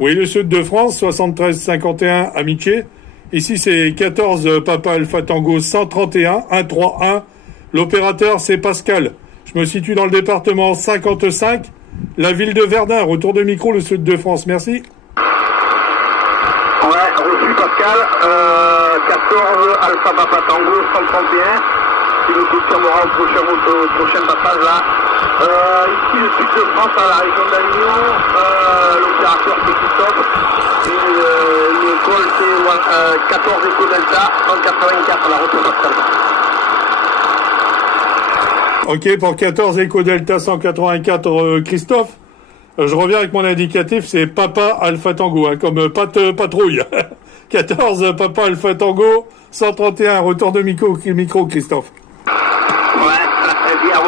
Oui, le sud de France, 73-51, Amitié. Ici, c'est 14 Papa Alpha Tango 131, 131. L'opérateur, c'est Pascal. Je me situe dans le département 55, la ville de Verdun. Retour de micro, le sud de France. Merci. Ouais, reçu Pascal. 14 Alpha Papa Tango 131. Tu nous confirmeras au prochain passage là. Ici, le sud de France, à la région d'Avignon. L'opérateur, c'est Christophe. Et le col, c'est 14 Eco Delta 184, la retour Pascal. Ok, pour 14 Eco Delta 184, Christophe. Je reviens avec mon indicatif, c'est Papa Alpha Tango, hein, comme patrouille. 14 Papa Alpha Tango 131, retour de micro Christophe. Ouais, bien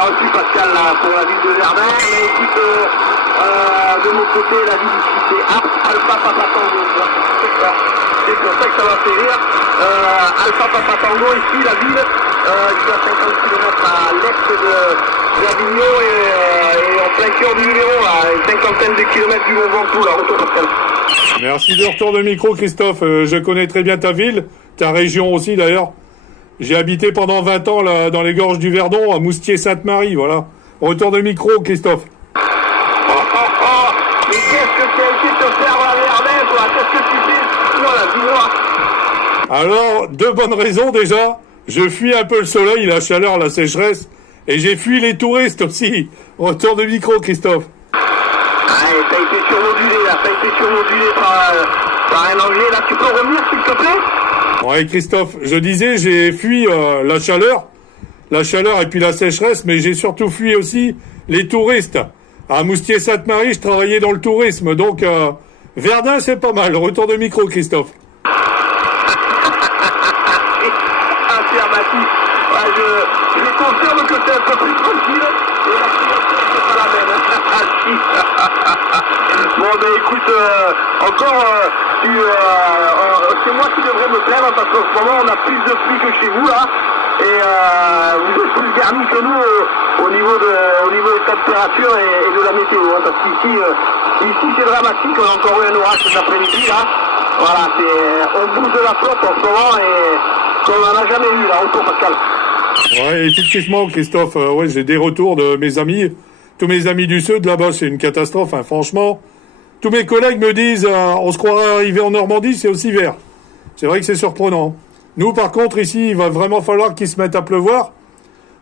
reçu Pascal là, pour la ville de Verdun. Mais écoute, de mon côté, la ville ici c'est Alpha Papa Tango. C'est pour ça que ça va faire rire. Alpha Papa Tango ici, la ville, qui est à 50 km à l'est d'Avignon et en plein cœur du Luberon, là, une cinquantaine de kilomètres du Mont Ventoux, là, retour Pascal. Merci de retour de micro Christophe. Je connais très bien ta ville, ta région aussi d'ailleurs. J'ai habité pendant 20 ans là, dans les gorges du Verdon, à Moustier-Sainte-Marie, voilà. Retour de micro, Christophe. Mais qu'est-ce que tu as été te faire à Verdun, toi? Qu'est-ce que tu fais? Voilà, dis-moi. Alors, deux bonnes raisons déjà. Je fuis un peu le soleil, la chaleur, la sécheresse. Et j'ai fui les touristes aussi. Retour de micro, Christophe. Ah, t'as été surmodulé, là. T'as été surmodulé par un anglais, là. Tu peux revenir, s'il te plaît? Ouais, Christophe, je disais, j'ai fui la chaleur et puis la sécheresse, mais j'ai surtout fui aussi les touristes. À Moustier-Sainte-Marie, je travaillais dans le tourisme, donc Verdun, c'est pas mal. Retour de micro, Christophe. Affirmatif. Ouais, je confirme que c'est un peu plus tranquille, et la situation, c'est pas la même. Bon, ben écoute, encore, c'est moi qui devrais me plaindre, parce qu'en ce moment, on a plus de pluie que chez vous, là. Et vous êtes plus garnis que nous au niveau des températures et de la météo. Hein, parce qu'ici, c'est dramatique. On a encore eu un orage cet après-midi, là. Voilà, on bouge de la flotte en ce moment et qu'on n'en a jamais eu, là, autour Pascal. Ouais, effectivement, Christophe, ouais, j'ai des retours de mes amis. Tous mes amis du Sud, là-bas, c'est une catastrophe, hein, franchement. Tous mes collègues me disent, on se croirait arrivé en Normandie, c'est aussi vert. C'est vrai que c'est surprenant. Nous, par contre, ici, il va vraiment falloir qu'il se mette à pleuvoir.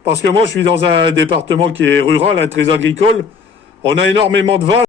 Parce que moi, je suis dans un département qui est rural, hein, très agricole. On a énormément de vaches.